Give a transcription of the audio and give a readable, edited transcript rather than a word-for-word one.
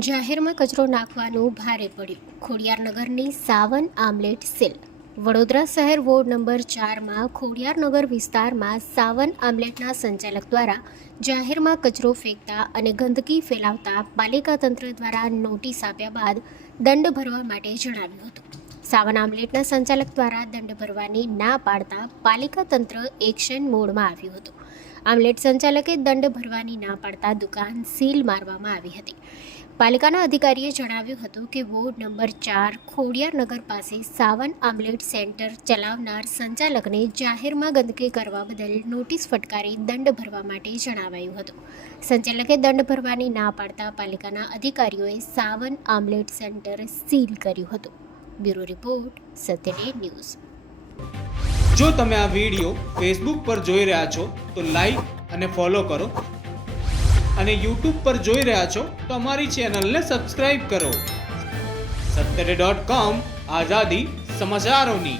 જાહેરમાં કચરો નાખવાનું ભારે પડ્યું. ખોડિયારનગરની સાવન આમલેટ સેલ. વડોદરા શહેર વોર્ડ નંબર 4માં ખોડિયારનગર વિસ્તારમાં સાવન આમલેટના સંચાલક દ્વારા જાહેરમાં કચરો ફેંકતા અને ગંદકી ફેલાવતા પાલિકા તંત્ર દ્વારા નોટિસ આપ્યા બાદ દંડ ભરવા માટે જણાવ્યું હતું. સાવન આમલેટના સંચાલક દ્વારા દંડ ભરવાની ના પાડતા પાલિકા તંત્ર એક્શન મોડમાં આવ્યું હતું. આમલેટ સંચાલકે દંડ ભરવાની ના પાડતા દુકાન સીલ મારવામાં આવી હતી. પાલિકાના અધિકારીએ જણાવ્યું હતું કે વોર્ડ નંબર 4 ખોડિયારનગર પાસે સાવન આમલેટ સેન્ટર ચલાવનાર સંચાલકને જાહેરમાં ગંદકી કરવા બદલ નોટિસ ફટકારી દંડ ભરવા માટે જણાવાયું હતું. સંચાલકે દંડ ભરવાની ના પાડતા પાલિકાના અધિકારીઓએ સાવન આમલેટ સેન્ટર સીલ કર્યું હતું. Bureau report સત્યડે news. જો તમે આ વિડીયો ફેસબુક પર જોઈ રહ્યા છો તો લાઈક અને ફોલો કરો અને YouTube પર જોઈ રહ્યા છો તો અમારી ચેનલને સબસ્ક્રાઇબ કરો. saturday.com આઝાદી સમાચારોની.